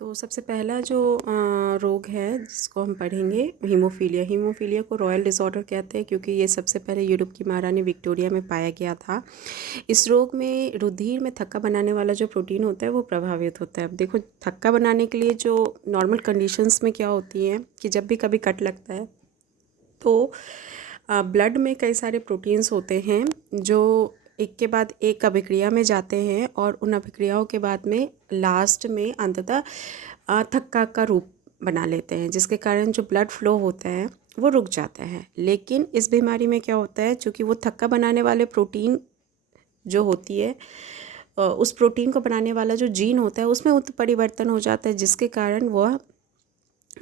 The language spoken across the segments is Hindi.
तो सबसे पहला जो रोग है जिसको हम पढ़ेंगे हीमोफीलिया। हीमोफीलिया को रॉयल डिसऑर्डर कहते हैं क्योंकि ये सबसे पहले यूरोप की महारानी विक्टोरिया में पाया गया था। इस रोग में रुधिर में थक्का बनाने वाला जो प्रोटीन होता है वो प्रभावित होता है। अब देखो, थक्का बनाने के लिए जो नॉर्मल कंडीशंस में क्या होती हैं कि जब भी कभी कट लगता है तो ब्लड में कई सारे प्रोटीन्स होते हैं जो एक के बाद एक अभिक्रिया में जाते हैं और उन अभिक्रियाओं के बाद में लास्ट में अंततः थक्का का रूप बना लेते हैं, जिसके कारण जो ब्लड फ्लो होता है वो रुक जाता है। लेकिन इस बीमारी में क्या होता है, चूँकि वो थक्का बनाने वाले प्रोटीन जो होती है उस प्रोटीन को बनाने वाला जो जीन होता है उसमें उत्परिवर्तन हो जाता है, जिसके कारण वह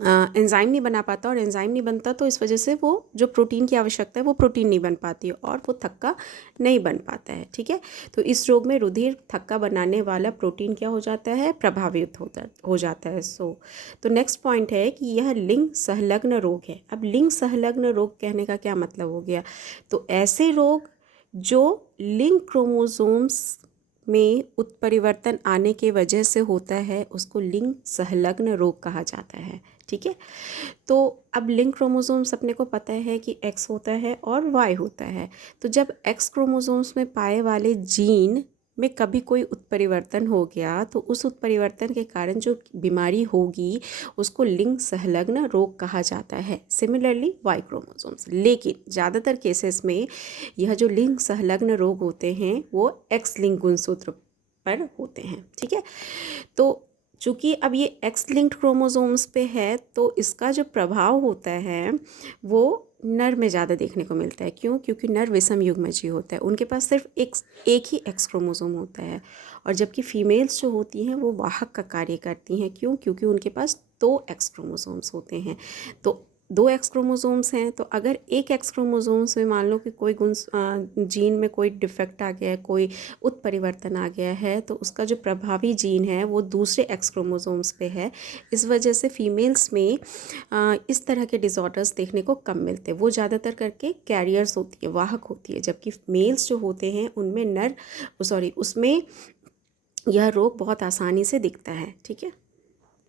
एंजाइम नहीं बना पाता, और एंजाइम नहीं बनता तो इस वजह से वो जो प्रोटीन की आवश्यकता है वो प्रोटीन नहीं बन पाती और वो थक्का नहीं बन पाता है। ठीक है, तो इस रोग में रुधिर थक्का बनाने वाला प्रोटीन क्या हो जाता है, प्रभावित हो जाता है। तो नेक्स्ट पॉइंट है कि यह लिंग संलग्न रोग है। अब लिंग संलग्न रोग कहने का क्या मतलब हो गया, तो ऐसे रोग जो लिंग क्रोमोसोम्स में उत्परिवर्तन आने के वजह से होता है उसको लिंग संलग्न रोग कहा जाता है। ठीक है, तो अब लिंग क्रोमोसोम्स अपने को पता है कि एक्स होता है और वाई होता है। तो जब एक्स क्रोमोसोम्स में पाए वाले जीन में कभी कोई उत्परिवर्तन हो गया तो उस उत्परिवर्तन के कारण जो बीमारी होगी उसको लिंग संलग्न रोग कहा जाता है। सिमिलरली वाई क्रोमोसोम्स, लेकिन ज़्यादातर केसेस में यह जो लिंग संलग्न रोग होते हैं वो एक्स लिंक गुणसूत्र पर होते हैं। ठीक है, तो चूँकि अब ये एक्स लिंक्ड क्रोमोसोम्स पे है तो इसका जो प्रभाव होता है वो नर में ज़्यादा देखने को मिलता है। क्यों? क्योंकि नर विषम युग्मजीव होता है, उनके पास सिर्फ एक ही एक्स क्रोमोसोम होता है, और जबकि फीमेल्स जो होती हैं वो वाहक का कार्य करती हैं। क्यों? क्योंकि उनके पास 2 एक्स क्रोमोसोम्स होते हैं। तो 2 एक्स क्रोमोसोम्स हैं, तो अगर एक एक्स क्रोमोसोम्स में मान लो कि कोई जीन में कोई डिफेक्ट आ गया है, कोई उत्परिवर्तन आ गया है, तो उसका जो प्रभावी जीन है वो दूसरे एक्स क्रोमोसोम्स पे है। इस वजह से फीमेल्स में इस तरह के डिसऑर्डर्स देखने को कम मिलते हैं। वो ज़्यादातर करके कैरियर्स होती है, वाहक होती है, जबकि मेल्स जो होते हैं उनमें उसमें यह रोग बहुत आसानी से दिखता है। ठीक है।